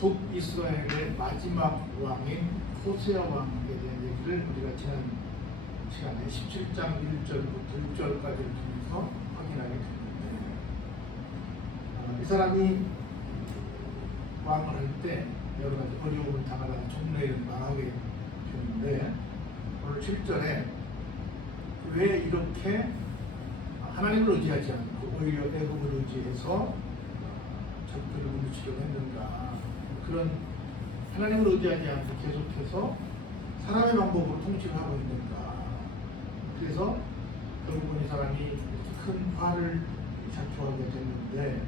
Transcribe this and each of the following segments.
북이스라엘의 마지막 왕인 호세아 왕에 대한 얘기를 우리가 지난 시간에 17장 1절부터 6절까지를 통해서 확인하게 됐는데, 이 사람이 왕을 할 때 여러 가지 어려움을 당하다가 종래에 망하게 되는데, 오늘 7절에 왜 이렇게 하나님을 의지하지 않고 오히려 애굽을 의지해서 적들을 물리치려고 했는가, 그런 하나님을 의지하지 않고 계속해서 사람의 방법으로 통치를 하고 있는가. 그래서 결국은 이 사람이 큰 화를 자초하게 됐는데,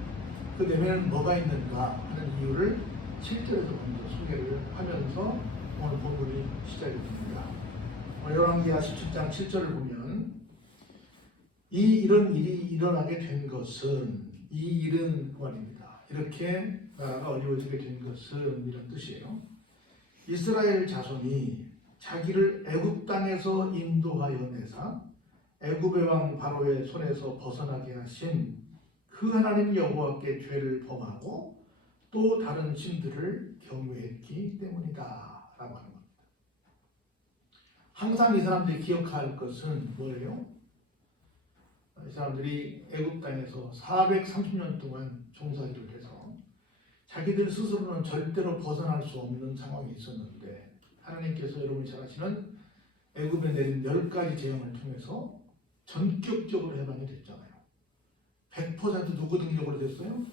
그 내면에는 뭐가 있는가 하는 이유를 7절에서 먼저 소개를 하면서 오늘 본문이 시작이 됩니다. 열왕기하 17장 7절을 보면, 이런 일이 일어나게 된 것은, 이 일은 말입니다. 이렇게 나라가 어려워지게 된 것은 이런 뜻이에요. 이스라엘 자손이 자기를 애굽 땅에서 인도하여 내사 애굽의 왕 바로의 손에서 벗어나게 하신 그 하나님 여호와께 죄를 범하고 또 다른 신들을 경외했기 때문이다 라고 하는 겁니다. 항상 이 사람들이 기억할 것은 뭐예요? 이 사람들이 애굽 땅에서 430년 동안 종살이를 해서 자기들 스스로는 절대로 벗어날 수 없는 상황이 있었는데, 하나님께서 여러분이 잘 아시는 애굽에 내린 10가지 재앙을 통해서 전격적으로 해방이 됐잖아요. 100% 누구 능력으로 됐어요?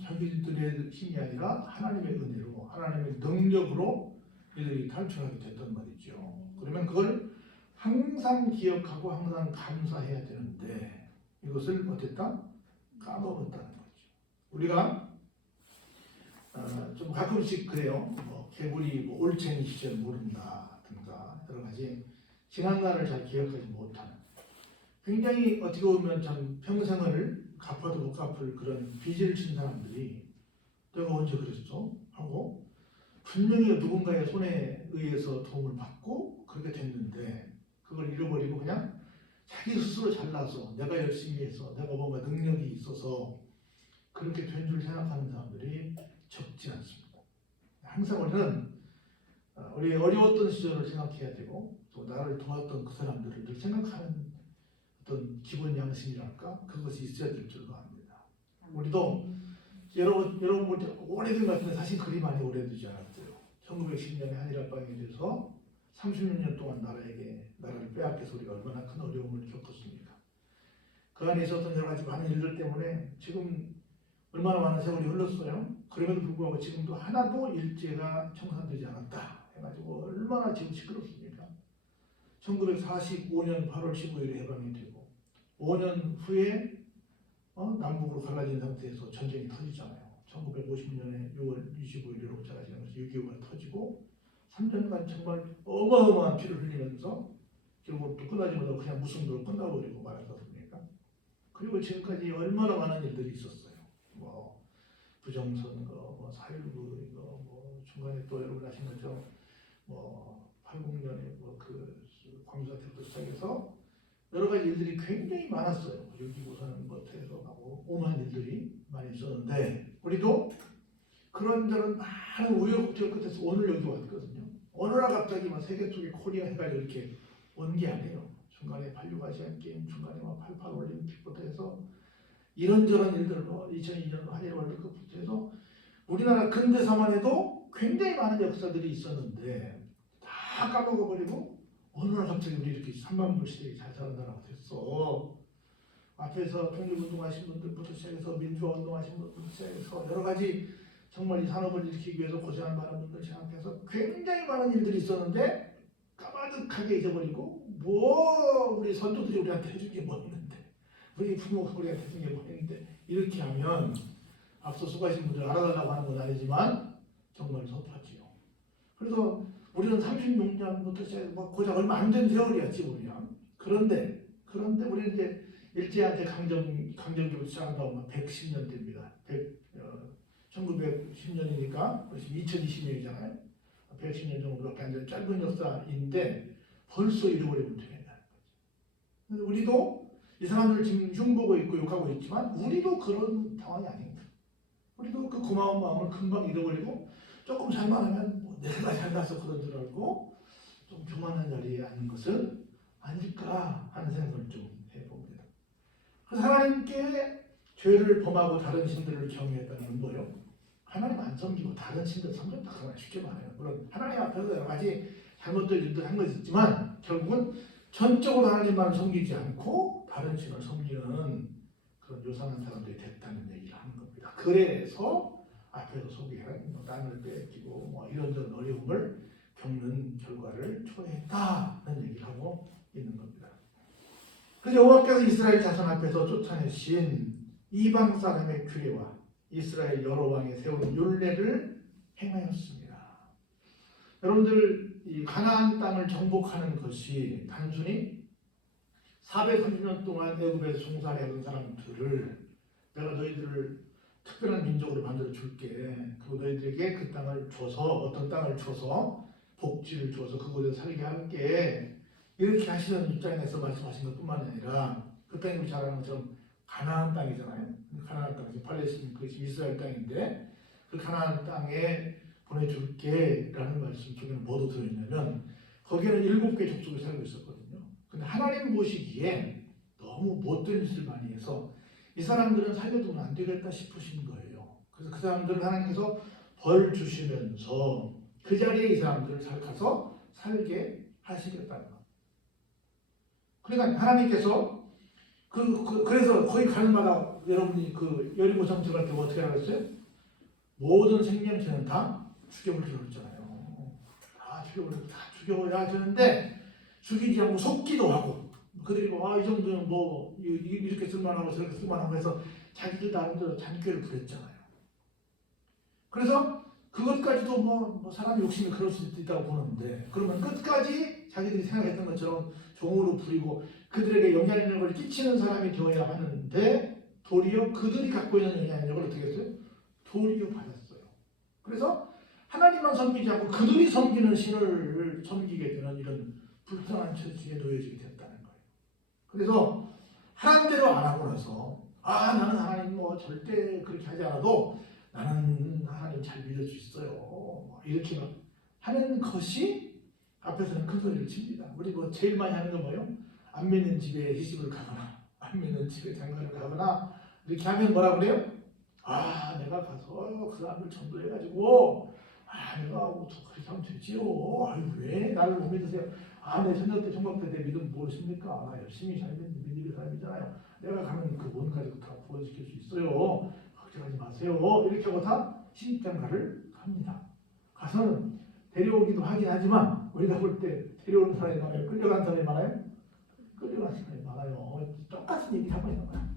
자기들의 힘이 아니라 하나님의 은혜로, 하나님의 능력으로 이들이 탈출하게 됐단 말이죠. 그러면 그걸 항상 기억하고 항상 감사해야 되는데, 이것을 어땠다? 까먹었다는 거죠. 우리가 좀 가끔씩 그래요. 개구리 올챙이 시절 모른다든가 여러 가지 지난날을 잘 기억하지 못하는, 굉장히 어떻게 보면 참 평생을 갚아도 못 갚을 그런 빚을 진 사람들이 내가 언제 그랬어? 하고 분명히 누군가의 손에 의해서 도움을 받고 그렇게 됐는데, 그걸 잃어버리고 그냥 자기 스스로 잘나서 내가 열심히 해서 내가 뭔가 능력이 있어서 그렇게 된 줄 생각하는 사람들이 적지 않습니다. 항상 우리는 우리 어려웠던 시절을 생각해야 되고, 또 나를 도왔던 그 사람들을 늘 생각하는 어떤 기본 양심이랄까, 그것이 있어야 될 줄로 압니다. 우리도 여러분 볼 때 오래된 것 같은데 사실 그리 많이 오래되지 않았어요. 1910년에 한일합방에 대해서 36년 동안 나라를 빼앗겨서 우리가 얼마나 큰 어려움을 겪었습니까? 그 안에 있었던 여러 가지 많은 일들 때문에 지금 얼마나 많은 세월이 흘렀어요. 그럼에도 불구하고 지금도 하나도 일제가 청산되지 않았다 해가지고 얼마나 지금 시끄럽습니까? 1945년 8월 15일에 해방이 되고 5년 후에 남북으로 갈라진 상태에서 전쟁이 터지잖아요. 1950년에 6월 25일에 잘 아시는 것이 6.25가 터지고 3년간 정말 어마어마한 피를 흘리면서 결국 또 끝나지 못하고 그냥 무승부로 끝나버리고 말았지 않습니까? 그리고 지금까지 얼마나 많은 일들이 있었어요. 부정선거, 4.19 이거, 중간에 또 여러분 아시는 것처럼 80년에 그 광주사태부터 시작해서 여러 가지 일들이 굉장히 많았어요. 6.25 선언부터 하고 오만 일들이 많이 있었는데, 우리도 그런저런 많은 우여곡절 끝에서 오늘 여기 왔거든요. 어느 날 갑자기 세계 속에 코리아 해가지고 이렇게 온 게 아니에요. 중간에 86 아시안 게임, 중간에 88 올림픽부터 해서 이런저런 일들, 2002년 한일 월드컵부터 해서 우리나라 근대사만 해도 굉장히 많은 역사들이 있었는데 다 까먹어버리고 어느 날 갑자기 우리 이렇게 3만 불 시대에 잘 사는 나라가 됐어. 앞에서 독립운동하신 분들부터 시작해서 민주화운동하신 분들부터 시작해서 여러 가지 정말 이 산업을 일으키기 위해서 고생한 많은 분들 생각해서 굉장히 많은 일들이 있었는데 까마득하게 잊어버리고, 우리 선조들이 우리한테 해준 게 뭐 있는데, 우리 부모가 우리한테 해준 게 뭐 있는데, 이렇게 하면 앞서 수고하신 분들 알아달라고 하는 건 아니지만 정말 섭하지요. 그래서 우리는 36년부터 시작해서 고작 얼마 안 된 세월이었지 우리야. 그런데 우리는 이제 일제한테 강점기부터 시작한다고 110년 됩니다. 1910년이니까 2020년이잖아요. 110년 정도밖에 안 되는 짧은 역사인데 벌써 잃어버리면 되겠다는 거죠. 우리도 이 사람들 지금 흉보고 있고 욕하고 있지만 우리도 그런 상황이 아닙니다. 우리도 그 고마운 마음을 금방 잃어버리고 조금 살만하면 뭐 내가 잘나서 그런 줄 알고 좀 교만한 자리에 앉는 것은 아닐까 하는 생각을 좀 해봅니다. 그래서 하나님께 죄를 범하고 다른 신들을 경외했다는 건 뭐예요? 하나님 안 섬기고 다른 신들 섬겼다 그러면 쉽게 말해요. 물론 하나님 앞에서 여러 가지 잘못된 일들 한 것이 있지만 결국은 전적으로 하나님만 섬기지 않고 다른 신을 섬기는 그런 요상한 사람들이 됐다는 얘기를 하는 겁니다. 그래서 앞에서 소개한 땅을 빼앗기고 이런저런 어려움을 겪는 결과를 초래했다는 얘기를 하고 있는 겁니다. 그래서 여호와께서 이스라엘 자손 앞에서 쫓아내신 이방 사람의 규례와 이스라엘 여러 왕이 세운 율례를 행하였습니다. 여러분들 이 가나안 땅을 정복하는 것이 단순히 430년 동안 애굽에서 종살이하던 사람들을 내가 너희들을 특별한 민족으로 만들어 줄게. 그리고 너희들에게 그 땅을 줘서 어떤 땅을 줘서 복지를 줘서 그곳에 살게 할게. 이렇게 하시는 입장에서 말씀하신 것뿐만 아니라 그 땅이 우리 잘 아는 것처럼 가나안 땅이잖아요. 가나안 땅이 팔레스틴 그 이스라엘 땅인데 그 가나안 땅에 보내줄게라는 말씀 중에는 뭐도 들어있냐면 거기에는 7개 족속이 살고 있었거든요. 근데 하나님 보시기에 너무 못된 짓을 많이 해서 이 사람들은 살려두면 안 되겠다 싶으신 거예요. 그래서 그 사람들을 하나님께서 벌 주시면서 그 자리에 이 사람들을 가서 살게 하시겠다는 거. 그러니까 하나님께서 그래서 거기 가는 마다 여러분이 그 여리고성 들어갈 때 어떻게 하겠어요? 모든 생명체는 다 죽여버리려고 그랬잖아요. 다 죽여버려야 되는데 죽이지 않고 속기도 하고 그들이 이 정도는 뭐 이렇게 쓸만하고 저렇게 쓸만하고 해서 자기들 나름대로 잔꾀를 부렸잖아요. 그래서 그것까지도 뭐 사람 욕심이 그럴 수 있다고 보는데 그러면 끝까지 자기들이 생각했던 것처럼 종으로 부리고 그들에게 영향력을 끼치는 사람이 되어야 하는데 도리어 그들이 갖고 있는 영향력을 어떻게 했어요? 도리어 받았어요. 그래서 하나님만 섬기지 않고 그들이 섬기는 신을 섬기게 되는 이런 불쌍한 처지에 놓여지게 됐다는 거예요. 그래서 하나님 대로 안 하고 나서 나는 하나님 절대 그렇게 하지 않아도 나는 하나님 잘 믿을 수 있어요. 이렇게 하는 것이 앞에서는 큰 소리를 칩니다. 우리 제일 많이 하는 건 뭐예요? 안 믿는 집에 시집을 가거나 안 믿는 집에 장가를 가거나 이렇게 하면 뭐라 그래요? 내가 가서 그 사람들 전도해가지고 내가 그렇게 하면 되지요. 왜 나를 못 믿으세요? 내 전도 때 종각 때 내 믿음 모르십니까? 열심히 잘 믿는 사람이잖아요. 내가 가면 그 뭔 가지고 다 구원시킬 수 있어요. 걱정하지 마세요. 이렇게 하고 다 시집장가를 갑니다. 가서는 데려오기도 하긴 하지만 우리가 볼 때 데려오는 사람이 많아요? 끌려간 사람이 많아요? 끌려간 사람이 많아요. 똑같은 얘기 하고 있는 거야.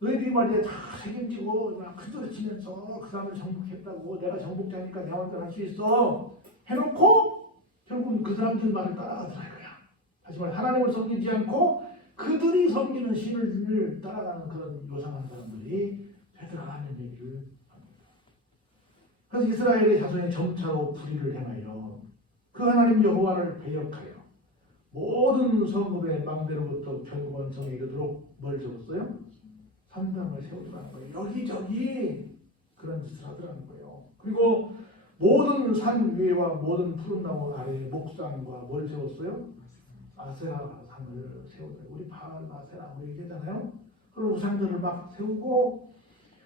너희들이 말이야 다 책임지고 큰 소리 치면서 그 사람을 정복했다고 내가 정복자니까 내 마음대로 할 수 있어 해놓고 결국은 그 사람들 말을 따라가더라 이거야. 하지만 하나님을 섬기지 않고 그들이 섬기는 신을 따라가는 그런 요상한 사람들이 되더라는 얘기를 합니다. 그래서 이스라엘의 자손이 점차로 불의를 행하여 그 하나님 여호와를 배역하여 모든 성읍의 망대로부터 견고한 성에 이르도록 뭘 적었어요? 산당을 세우더라는 거예요. 여기저기 그런 짓을 하더라는 거예요. 그리고 모든 산 위에와 모든 푸른 나무 아래에 목상과 뭘 세웠어요? 아세라 산을 세우더라고요. 우리 바알 아세라 얘기하잖아요. 그런 우상들을 막 세우고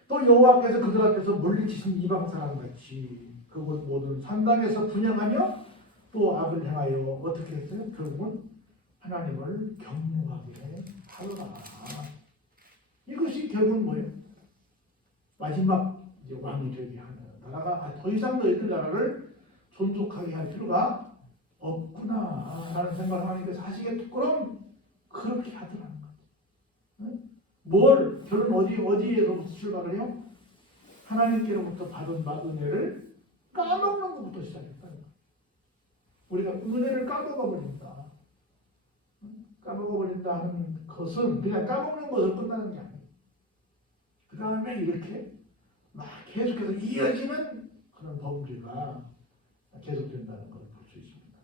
또 여호와께서 그들 앞에서 물리치신 이방 사람 같이 그곳 모든 산당에서 분양하며 또 악을 행하여 어떻게 했어요? 결국은 하나님을 경유하게 하더라. 이것이 결국은 뭐예요? 마지막 왕이 되게 하는 나라가 더 이상 너희들 나라를 존속하게 할 필요가 없구나 라는 생각을 하니까 하시겠죠. 그럼 그렇게 하더라는 거죠. 뭘 결혼 어디에서부터 출발을 해요? 하나님께로부터 받은 은혜를 까먹는 것부터 시작했다는 거예요. 우리가 은혜를 까먹어 버린다. 까먹어 버린다 하는 것은 그냥 까먹는 것으로 끝나는 게 아니에요. 그 다음에 이렇게 막 계속해서 이어지는 그런 범죄가 계속된다는 걸 볼 수 있습니다.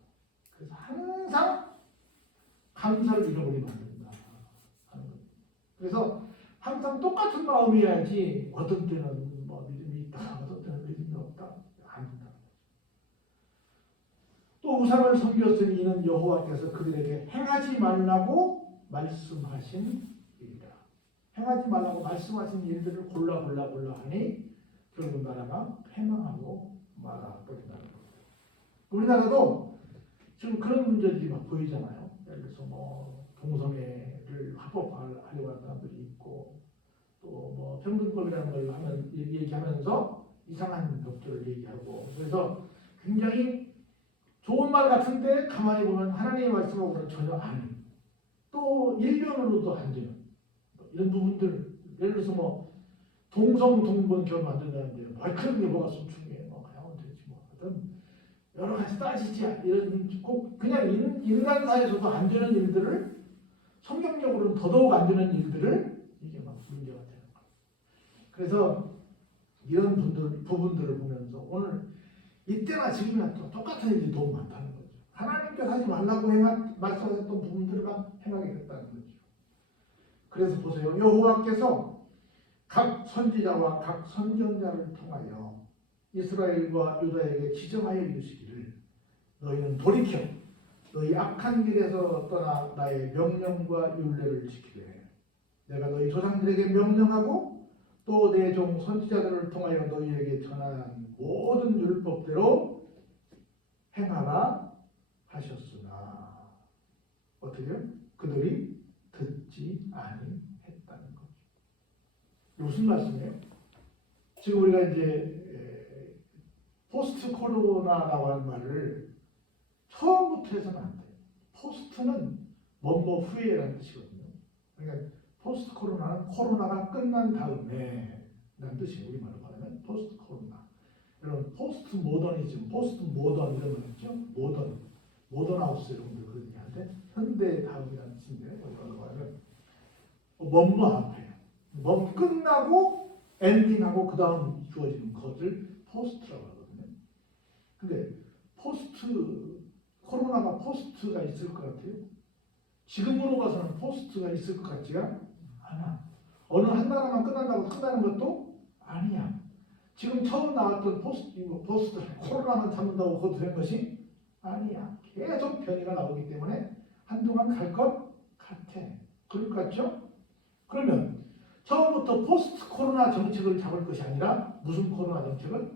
그래서 항상 감사를 잃어버리면 안 된다 하는 거예요. 그래서 항상 똑같은 마음이어야지 어떤 때는 또 우상을 섬겼으니 이는 여호와께서 그들에게 행하지 말라고 말씀하신 일이라. 행하지 말라고 말씀하신 일들을 골라 하니 결국 나라가 패망하고 말아버린다는 겁니다. 우리나라도 지금 그런 문제들이 막 보이잖아요. 예를 들어서 뭐 동성애를 합법화하려고 하는 사람들이 있고, 또 뭐 평등법이라는 걸 하면 얘기하면서 이상한 법들을 얘기하고, 그래서 굉장히 좋은 말 같은데 가만히 보면 하나님의 말씀하고는 전혀 아닌, 또 일면으로도 안 되는 이런 부분들. 예를 들어서 뭐 동성 동본 결혼 안 된다는데 뭐 그런 게 뭐가 숨중해, 뭐 그냥 되지 뭐 하여튼 여러 가지 따지지 이런, 꼭 그냥 인간사에서도 안 되는 일들을 성경적으로는 더더욱 안 되는 일들을 이게 막 문제가 되는 거예요. 그래서 이런 부분들을 보면서 오늘 이때나 지금이나 또 똑같은 일이 너무 많다는 거죠. 하나님께서 하지 말라고 말씀하셨던 부분들만 행하게 됐다는 거죠. 그래서 보세요. 여호와께서 각 선지자와 각 선지자를 통하여 이스라엘과 유다에게 지정하여 이르시기를 너희는 돌이켜 너희 악한 길에서 떠나 나의 명령과 율례를 지키되 내가 너희 조상들에게 명령하고 또 내 종 선지자들을 통하여 너희에게 전한 모든 율법대로 행하라 하셨으나 어떻게요? 그들이 듣지 아니했다는 거죠. 무슨 말씀이에요? 지금 우리가 이제 포스트 코로나라고 하는 말을 처음부터 해서는 안 돼요. 포스트는 뭐뭐 후에라는 뜻이거든요. 그러니까 포스트 코로나는 코로나가 끝난 다음에 라는 뜻이에요. 우리말로 말하면 포스트 코로나. 여러분 포스트 모더니즘, 포스트 모던 이런 거 있죠? 모던 하우스 이런 분들 그런 얘기하는데 현대 다음이라는 뜻인데 뭐라고 하면 뭐뭐 앞에요. 뭐 끝나고 엔딩하고 그 다음 주어지는 것을 포스트라고 하거든요. 근데 코로나가 포스트가 있을 것 같아요? 지금으로 봐서는 포스트가 있을 것 같지가 않아. 어느 한 나라만 끝난다고 끝나는 것도 아니야. 지금 처음 나왔던 포스트 코로나만 잡는다고 그것도 된 것이 아니야. 계속 변이가 나오기 때문에 한동안 갈 것 같아. 그럴 것 같죠? 그러면 처음부터 포스트 코로나 정책을 잡을 것이 아니라 무슨 코로나 정책을?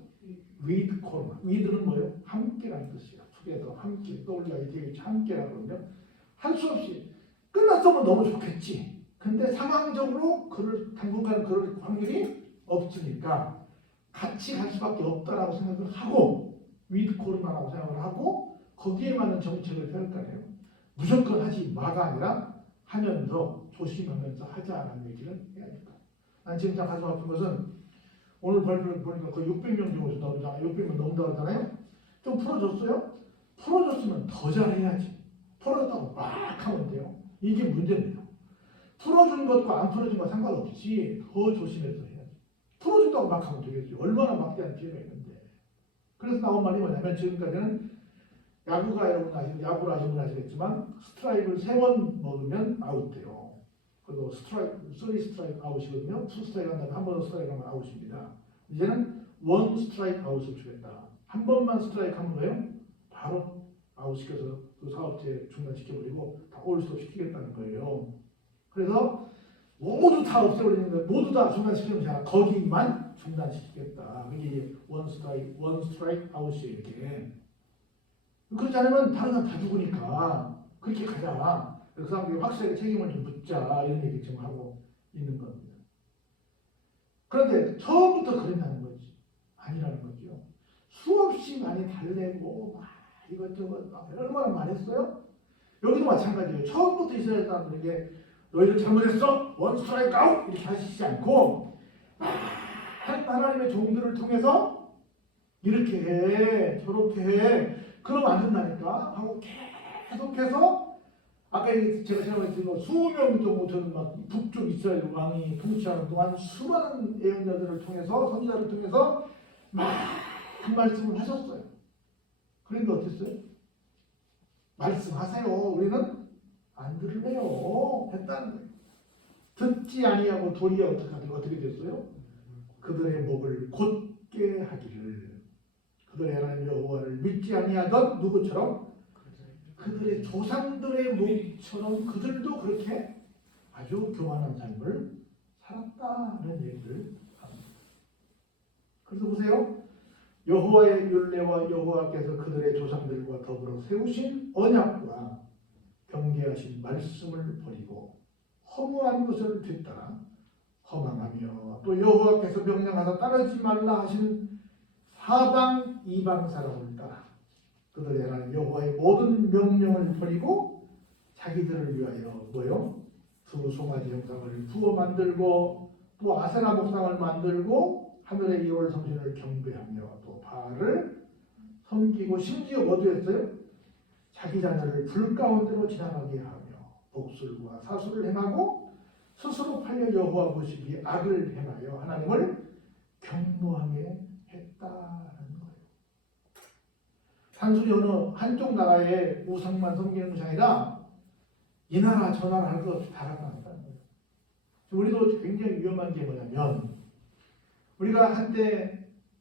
위드 코로나. 위드는 뭐예요? 함께라는 뜻이에요. 투게더, 함께. 떠올려 이게 함께라고 그러면 할 수 없이 끝났으면 너무 좋겠지. 근데 상황적으로 당분간 그럴 확률이 없으니까 같이 갈 수밖에 없다라고 생각을 하고 위드 코로나라고 생각을 하고 거기에 맞는 정책을 펼 거예요. 무조건 하지 마가 아니라 하면서 조심하면서 하자라는 얘기를 해야 될까. 난 지금 참 가슴 아픈 것은 오늘 발표를 보니까 거의 600명 정도 나오잖아요. 600명 넘는다고 하잖아요. 좀 풀어줬어요? 풀어줬으면 더 잘해야지. 풀어줬다고 막 하면 돼요. 이게 문제입니다. 풀어준 것과 안 풀어준 것과 상관없이 더 조심해서 해야지. 풀어준다고 막 하면 되겠지. 얼마나 막대한 피해가 있는데. 그래서 나온 말이 뭐냐면 지금까지는 야구가 여러분 야구를 아시는 분 아시겠지만 스트라이크를 3번 먹으면 아웃돼요. 그리고 3스트라이크 아웃이거든요. 2스트라이크 한다면 한 번 더 스트라이크 하면 아웃입니다. 이제는 1스트라이크 아웃을 주겠다. 한 번만 스트라이크 하면 왜요? 바로 아웃시켜서 그 사업체 중단시켜버리고 다 올스톱 시키겠다는 거예요. 그래서 모두 다 없애버리는데 모두 다 중단시키면 자 거기만 중단시키겠다. 이게 1스트라이크 아웃이에요. 이렇게. 그렇지 않으면 다른 사람 다 죽으니까 그렇게 가자. 그 사람들이 확실하게 책임을 좀 묻자 이런 얘기 지금 하고 있는 겁니다. 그런데 처음부터 그랬다는 거지 아니라는 거죠. 수없이 많이 달래고 막 이것저것 얼마나 말했어요? 여기도 마찬가지예요. 처음부터 이스라엘 사람들에게 너희들 잘못했어? 1스트라이크 아웃 이렇게 하시지 않고 하나님의 종들을 통해서 이렇게 해 저렇게 해 그러면 안 된다니까 하고 계속해서 아까 제가 말했던 거 20명 정도 되는 막 북쪽 이스라엘 왕이 통치하는 동안 수많은 예언자들을 통해서 선지자를 통해서 막 말씀을 하셨어요. 그런데 어땠어요? 말씀하세요. 우리는 안 들을래요. 했다는 거예요. 듣지 아니하고 도리어 어떻게 됐어요? 그들의 목을 곧게 하기를 그들의 하나님 여호와를 믿지 아니하던 누구처럼 그들의 조상들의 몸처럼 그들도 그렇게 아주 교만한 삶을 살았다는 얘기를 합니다. 그래서 보세요. 여호와의 율례와 여호와께서 그들의 조상들과 더불어 세우신 언약과 경계하신 말씀을 버리고 허무한 것을 뒤따라 허망하며 또 여호와께서 명령하사 따르지 말라 하신 사방 이방 사람을 따라 그들의 하나님 여호와의 모든 명령을 버리고 자기들을 위하여 뭐요? 두 송아지 형상을 부어 만들고 또 아세라 목상을 만들고 하늘의 이월 성신을 경배하며 또 바알을 섬기고 심지어 뭐도 했어요? 자기 자녀를 불 가운데로 지나가게 하며 복술과 사술을 행하고 스스로 팔려 여호와 보시기에 악을 행하여 하나님을 경노하게 했다는 거예요. 단순히 어느 한쪽 나라의 우상만 섬기는 것이 아니라 이 나라 저 나라 할 것 없이 다 나간다는 거예요. 우리도 굉장히 위험한 게 뭐냐면 우리가 한때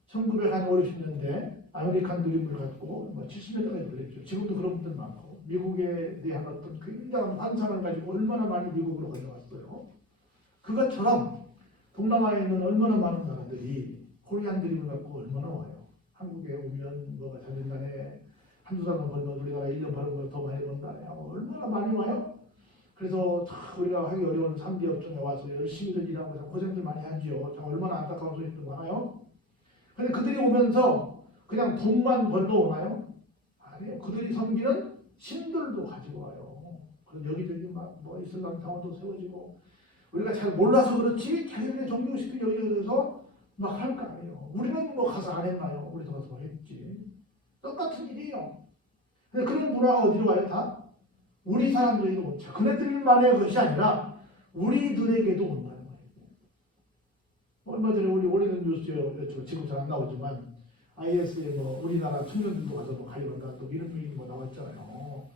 1950년대 아메리칸 드림을 갖고 70년대까지 그랬죠. 지금도 그런 분들 많고 미국에 대한 어떤 굉장한 환상을 가지고 얼마나 많이 미국으로 건너왔어요. 그것처럼 동남아에 있는 얼마나 많은 나라들이 코리안 드림을 갖고 얼마나 와요. 한국에 오면 뭐가 자전간에 한두 달만 벌면 우리가 1년 버는 걸 더 많이 번다. 얼마나 많이 와요. 그래서 우리가 하기 어려운 3대 업종에 와서 열심히들 일하고 고생들 많이 하지요. 얼마나 안타까운 소리도 많아요. 근데 그들이 오면서 그냥 돈만 벌러 오나요? 아니에요. 그들이 섬기는 신들도 가지고 와요. 그럼 여기저기 뭐 이슬람 사원도 세워지고 우리가 잘 몰라서 그렇지 자기들의 종교식도 여기저기서 막 할 거 아니에요. 우리는 뭐 가서 안 했나요? 우리도 가서 했지. 똑같은 일이에요. 근데 그런 문화가 어디로 가요? 다? 우리 사람들에게도 온다. 그네들만의 것이 아니라 우리들에게도 온다는 거예요. 얼마 전에 우리 오래된 뉴스에 지금 잘 안 나오지만 IS에 뭐 우리나라 청년들도 가서 뭐 가입한다 또 이런 얘기 뭐 나왔잖아요.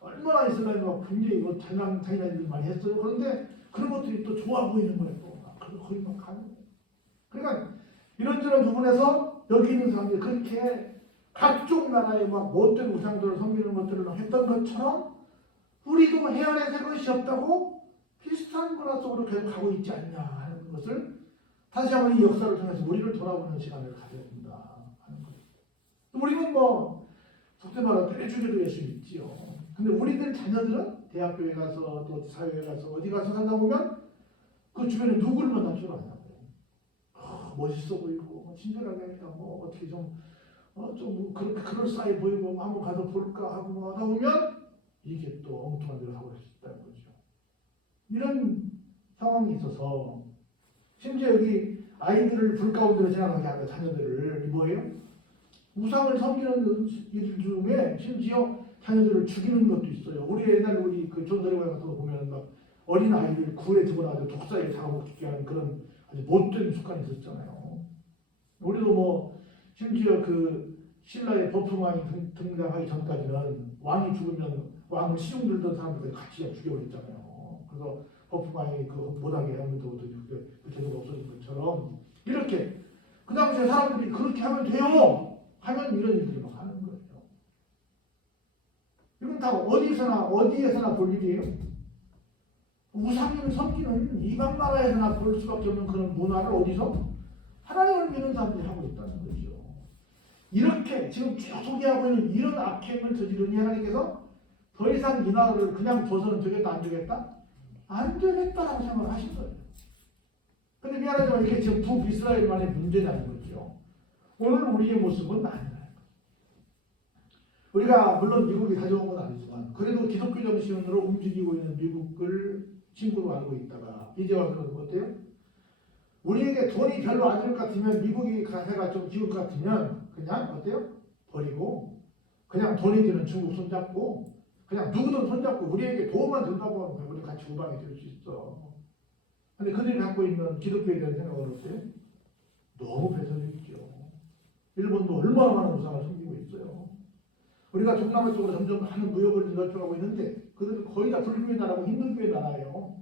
얼마나 이슬람이 막 굉장히 뭐 잔인한 많이 했어요. 그런데 그런 것들이 또 좋아 보이는 거예요. 또 거기 막 가는 거예요. 그러니까 이런저런 부분에서 여기 있는 사람들이 그렇게 각종 나라의 막 못된 우상들을 섬기는 것들을 했던 것처럼 우리도 해안에 새 것이 없다고 비슷한 문화 속으로 계속 가고 있지 않냐 하는 것을 다시 한번 이 역사를 통해서 우리를 돌아보는 시간을 가져야 된다 하는 거예요. 우리는 뭐 속된 말로 때려주기도 예수 있지요. 근데 우리들 자녀들은 대학교에 가서 또 사회에 가서 어디 가서 살다 보면 그 주변에 누구를 만날 줄 아냐고요. 멋있어 보이고 친절하게 하니까 뭐 어떻게 좀 그렇게 그럴싸해 보이고 한번 가서 볼까 하고 뭐 하다 보면 이게 또 엉뚱한 데로 가고 있다는 거죠. 이런 상황이 있어서 심지어 여기 아이들을 불 가운데로 지나가게 하는 자녀들을 뭐예요? 우상을 섬기는 일 중에 심지어 자녀들을 죽이는 것도 있어요. 우리 옛날 우리 그 존대리관 같은 거 보면 막 어린 아이를 굴에 집어넣어서 독사에 잡아먹게 하는 그런 아주 못된 습관이 있었잖아요. 우리도 뭐 심지어 그 신라의 버프왕이 등장하기 전까지는 왕이 죽으면 왕을 시중 들던 사람들 같이 죽여버렸잖아요. 그래서 버프왕이 그 못하게 하면서 그 제도가 없어진 것처럼 이렇게 그 당시에 사람들이 그렇게 하면 돼요. 하면 이런 일들이 막 하는 거예요. 이건 다 어디에서나 볼 일이에요. 우상을 섬기는 이방 나라에서나 볼 수밖에 없는 그런 문화를 어디서? 하나님을 믿는 사람들이 하고 있다는 거죠. 이렇게 지금 쭉 소개하고 있는 이런 악행을 저지르니 하나님께서 더 이상 이 나라를 그냥 줘서는 되겠다 안 되겠다? 안 되겠다라고 생각을 하신 거예요. 근데 미안하지만 이게 지금 북이스라엘만의 문제라는 거죠. 오늘 우리의 모습은 아니에요. 우리가 물론 미국이 가져온 건 아니지만 그래도 기독교 정신으로 움직이고 있는 미국을 친구로 알고 있다가 이제 와서는 어때요? 우리에게 돈이 별로 안 줄 것 같으면 미국이 해가 좀 지울 것 같으면 그냥 어때요? 버리고 그냥 돈이 드는 중국 손잡고 그냥 누구든 손잡고 우리에게 도움만 준다고 하면 우리 같이 우방이 될 수 있어. 근데 그들이 갖고 있는 기독교에 대한 생각은 어때요? 너무 배설적이죠. 일본도 얼마나 많은 우상을 섬기고 있어요. 우리가 동남아 쪽으로 점점 많은 무역을 넓혀가고 있는데 그들은 거의 다 불교의 나라고 힌두교의 나라예요.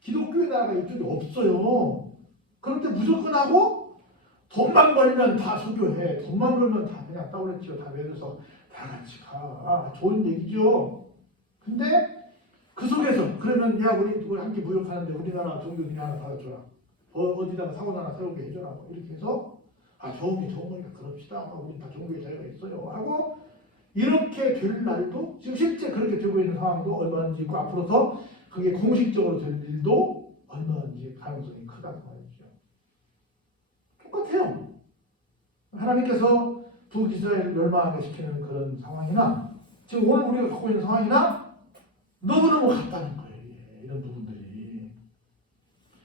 기독교의 나라가 이쪽에 없어요. 그런데 무조건 하고 돈만 벌면 다 수교해. 돈만 벌면 다 그냥 따오랬죠. 다 외워서 다 같이 가. 좋은 얘기죠. 근데 그 속에서 그러면 야 우리 함께 무역하는데 우리나라 종교들이 하나 받아줘라. 어디다가 사고 하나 세우게 해줘라. 이렇게 해서 좋은 게 좋은 거니까 그럽시다. 우리 다 종교의 자유가 있어요. 하고 이렇게 될 날도 지금 실제 그렇게 되고 있는 상황도 얼마든지 있고 앞으로 더 그게 공식적으로 될 일도 얼마든지 가능성이 크다고 말이죠. 똑같아요. 하나님께서 북이스라엘을 멸망하게 시키는 그런 상황이나 지금 오늘 우리가 갖고 있는 상황이나 너무너무 같다는 거예요. 이런 부분들이.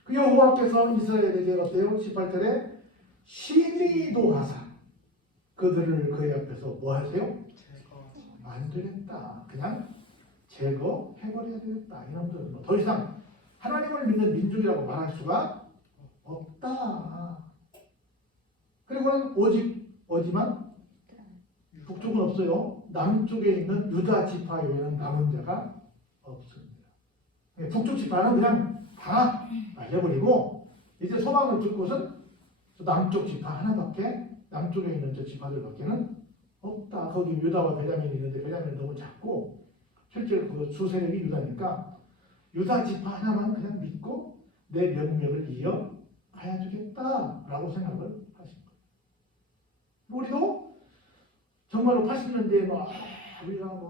그 여호와께서 이스라엘에게 어때요? 18절에 심의도 하사 그들을 그의 앞에서 뭐 하세요? 안 되겠다. 그냥 제거해버려야 되겠다. 이놈들은 더 이상 하나님을 믿는 민족이라고 말할 수가 없다. 그리고는 어디만 북쪽은 없어요. 남쪽에 있는 유다 지파 외에는 남은 자가 없습니다. 북쪽 지파는 그냥 다 말려버리고 이제 소망을 줄 곳은 남쪽 지파 하나밖에 남쪽에 있는 저 지파들밖에는 없다. 거기 유다와 베냐민이 있는데 베냐민은 너무 작고 실제로 그 주세력이 유다니까 유다 지파 하나만 그냥 믿고 내 명령을 이어가야 주겠다라고 생각을 하신 거예요. 우리도 정말로 80년대에 우리가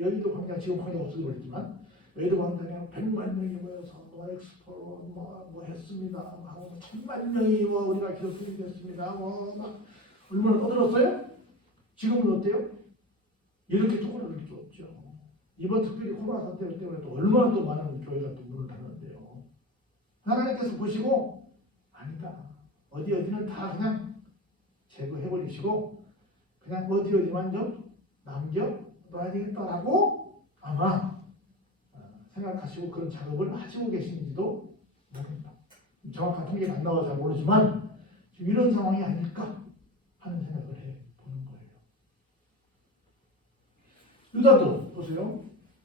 여의도 광장 지금 광장 없어졌지만 여의도 광장에 100만 명이 모여서 엑스포 했습니다. 하고 1000만 명이 우리가 기독교인이 됐습니다. 막 얼마나 떠들었어요? 지금은 어때요? 이렇게 토론을 줬죠. 이번 특별히 코로나 사태 때문에 또 얼마나 또 많은 교회가 또 문을 닫는데요. 하나님께서 보시고 아니다. 어디는 다 그냥 제거해버리시고 그냥 어디만 좀 남겨놔야 되겠다라고 아마 생각하시고 그런 작업을 하시고 계신지도 모릅니다. 정확한 통계가 안 나와서 잘 모르지만 지금 이런 상황이 아닐까 하는 생각을 해보는 거예요. 유다도 보세요.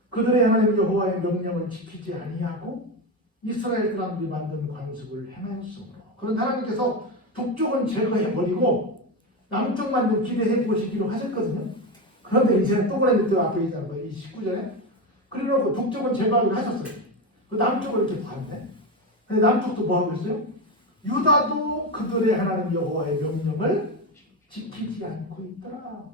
그들의 하나님 여호와의 명령을 지키지 아니하고 이스라엘 사람들이 만든 관습을 행하였으므로 그런 하나님께서 북쪽은 제거해버리고 남쪽만 좀 기대해 보시기로 하셨거든요. 그런데 이제는 동그라미 앞에 있잖아요. 이 19절에 그래놓고 북쪽은 제거하기로 하셨어요. 그 남쪽을 이렇게 봤네. 근데 남쪽도 뭐 하고 있어요? 유다도 그들의 하나님 여호와의 명령을 지키지 않고 있더라.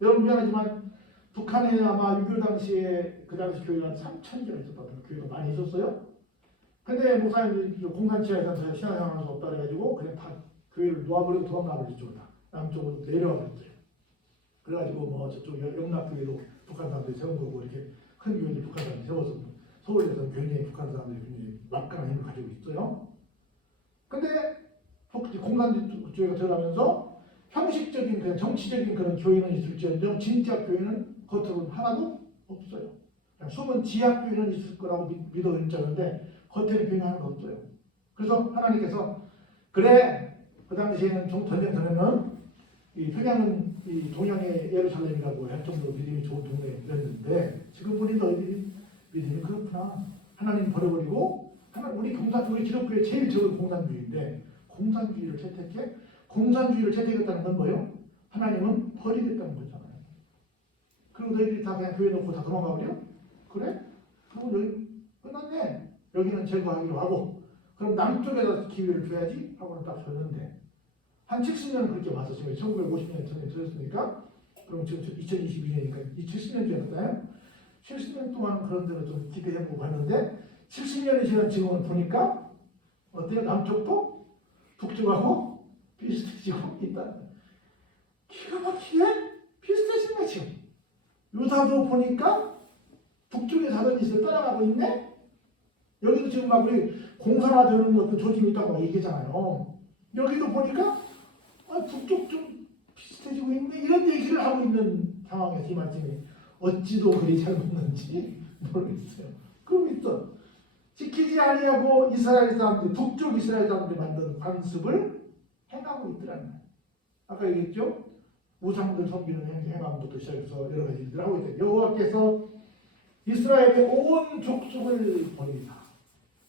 여러분 미안하지만 북한에 아마 6.25 당시에 그 당시 교회가 3,000개가 있었다고 교회가 많이 있었어요. 근데 목사님이 공산치하에서 신앙생활할 수 없다 그래가지고 그냥 다 교회를 놓아버리고 도망가버리죠. 이쪽으로 다 남쪽으로 내려와버렸어요. 그래가지고 저쪽 영락교회로 북한 사람들이 세운 거고 이렇게 큰 교회들 북한 사람들이 세워서 서울에서 굉장히 북한 사람들이 굉장히 막강한 힘을 가지고 있어요. 근데 공산주의가 들어가면서 형식적인 그냥 정치적인 그런 교회는 있을지언정 진짜 교회는 겉으로는 하나도 없어요. 그냥 숨은 지하 교회는 있을 거라고 믿어 있자는데 겉에는 교회는 하나도 없어요. 그래서 하나님께서 그래 그 당시에는 전쟁 전에는 이 평양은 이 동양의 예루살렘이라고 할 정도로 믿음이 좋은 동네였는데 지금 보니 너희들이 믿음이 그렇구나. 하나님 버려버리고 우리 기독교의 제일 적은 공산주의인데 공산주의를 채택해 공산주의를 채택했다는 건 뭐예요? 하나님은 버리겠다는 거잖아요. 그리고 너희들이 다 그냥 교회 놓고 다 도망가 버려? 그래? 그럼 여기 끝났네. 여기는 제거하기로 하고 그럼 남쪽에다 기회를 줘야지 하고는 딱 줬는데 한 70년은 그렇게 왔었어요. 1950년 전에 들었으니까 그럼 지금 2022년이니까 70년 지났잖아요. 70년 동안 그런 데로 좀 기대해보고 하는데 70년이 지난 지금은 보니까 어때요? 남쪽도 북쪽하고 비슷해지고 있다. 기가 막히게 비슷해진 거야 지금. 유다도 보니까 북쪽에 사던 짓을 따라가고 있네. 여기도 지금 막 우리 공산화되는 어떤 조짐이 있다고 막 얘기잖아요. 여기도 보니까 북쪽 좀 비슷해지고 있네 이런 얘기를 하고 있는 상황에서 이 말씀이 어찌도 그리 잘 먹는지 모르겠어요. 그럼 있어. 지키지 아니하고 이스라엘 사람들이 북쪽 이스라엘 사람들이 만든 관습을 행하고 있더라는 거예요. 아까 얘기했죠? 우상들 섬기는 행함부터 시작해서 여러 가지 일들을 하고 있대요. 여호와께서 이스라엘의 온 족속을 버리다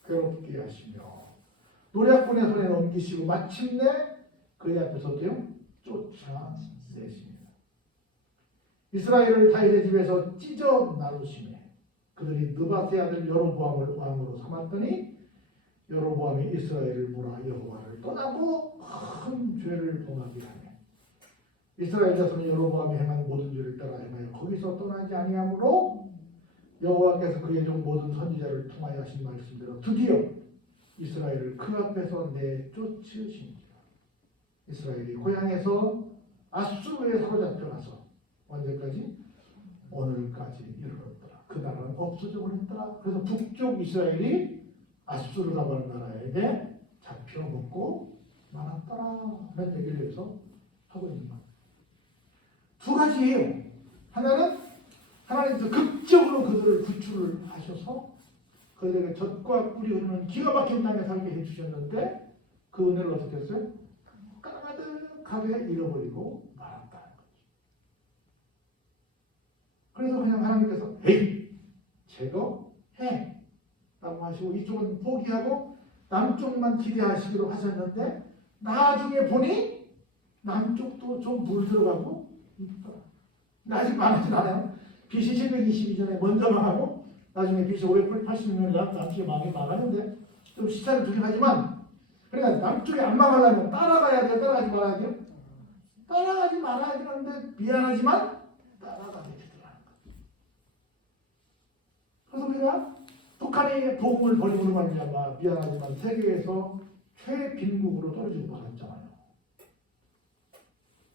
괴롭게 하시며 노략군의 손에 넘기시고 마침내 그의 앞에서 어때요? 쫓아내십니다. 이스라엘을 다윗의 집에서 찢어 나누시매 그들이 느바세 아들 여로보암을 왕으로 삼았더니 여로보암이 이스라엘을 몰아 여호와를 떠나고 큰 죄를 범하게 하며 이스라엘 자손은 여로보암이 행한 모든 죄를 따라 행하여 거기서 떠나지 아니하므로 여호와께서 그의 종 모든 선지자를 통하여 하신 말씀대로 드디어 이스라엘을 그 앞에서 내쫓으신지라. 이스라엘이 고향에서 아수르에 사로잡혀가서 언제까지? 오늘까지 이르렀더라. 그 나라는 없어져 버렸더라. 그래서 북쪽 이스라엘이 아수르라고 하는 나라에게 잡혀 먹고 말았더라. 라는 얘기를 여기서 하고 있는 거예요. 두 가지예요. 하나는 하나님께서 극적으로 그들을 구출을 하셔서 그들에게 젖과 꿀이 흐르는 기가 막힌 땅에 살게 해주셨는데 그 은혜를 어떻게 했어요? 까마득하게 잃어버리고 말았다는 거죠. 그래서 그냥 하나님께서 에이 제거해 라고 하시고 이쪽은 포기하고 남쪽만 기대하시기로 하셨는데 나중에 보니 남쪽도 좀 물 들어가고 있더라. 아직 망하진 않아요. BC 722년에 먼저 망하고 나중에 BC 586년에 남쪽이 망하는데 좀 시차는 두긴 하지만 그러니까 남쪽이 안 망하려면 따라가야 돼요? 따라가지 말아야 돼요? 따라가지 말아야 되는데 미안하지만 따라가게 되더라는 거죠. 그래서 우리가 북한이 복음을 버림으로 말미암아 미안하지만 세계에서 최빈국으로 떨어지고 말았잖아요.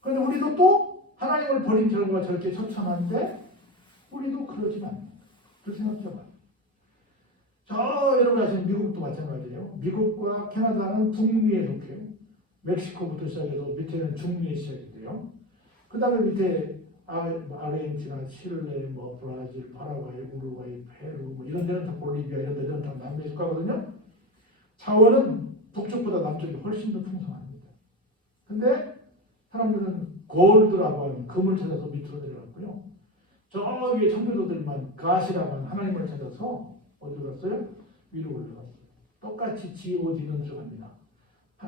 그런데 우리도 또 하나님을 버린 결과가 저렇게 처참한데 우리도 그러지만 그 생각해봐요. 여러분 아시는 미국도 마찬가지예요. 미국과 캐나다는 북미에 속해요. 멕시코부터 시작해서 밑에는 중미에 시작인데요. 그 다음에 밑에 아르헨티나, 칠레, 브라질, 파라과이, 우루과이, 페루 이런 데는 다 볼리비아 이런 데는 다 남미에 속하거든요. 자원은 북쪽보다 남쪽이 훨씬 더 풍성합니다. 근데 사람들은 골드라고 하는 금을 찾아서 밑으로 내려갔고요. 저 위에 청교도들만 가시라고 하는 하나님을 찾아서 어디로 갔어요? 위로 올라갔어요. 똑같이 GOD는 들어갑니다.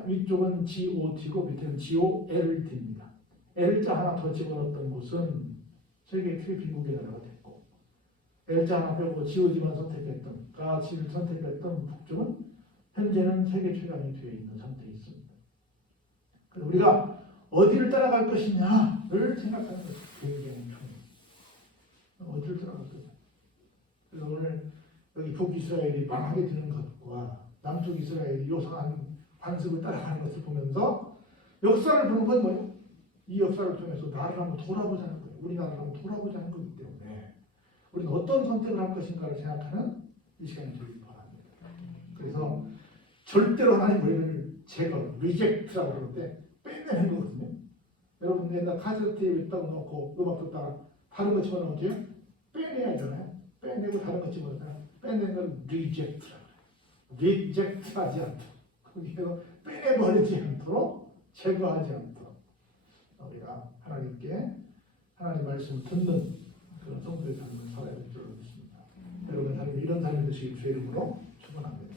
위쪽은 GOT고 밑에는 GOLD입니다. L자 하나 더 집어넣었던 곳은 세계 최빈국의 나라가 됐고 L자 하나 빼고 GOD만 선택했던 가치를 선택했던 북쪽은 현재는 세계 최강이 되어 있는 상태에 있습니다. 그래서 우리가 어디를 따라갈 것이냐를 생각하는 것이 굉장히 중요해요. 어디를 따라갈 것이냐. 그래서 오늘 여기 북이스라엘이 망하게 되는 것과 남쪽 이스라엘이 요상한 관습을 따라가는 것을 보면서 역사를 보는 건 뭐예요? 이 역사를 통해서 나를 한번 돌아보자는 거예요. 우리나라를 한번 돌아보자는 거기 때문에 우리는 어떤 선택을 할 것인가를 생각하는 이 시간이 되길 바랍니다. 그래서 절대로 하나님 우리를 제거, 리젝트라고 그러는데 빼내는 거거든요. 여러분 옛날 카세트에 있다고 놓고 음악 듣다가 다른 거 집어넣었죠? 빼내야 하잖아요. 빼내고 다른 거 집어넣잖아요. 빼내는 건 리젝트라고 해요. 리젝트하지 않도록 거기에서 빼내버리지 않도록 제거하지 않도록 우리가 하나님께 하나님 말씀을 듣는 그런 성도의 삶을 살아야 될 줄 믿습니다. 여러분 삶이 이런 삶이 되시길 주의 이름으로 축원합니다.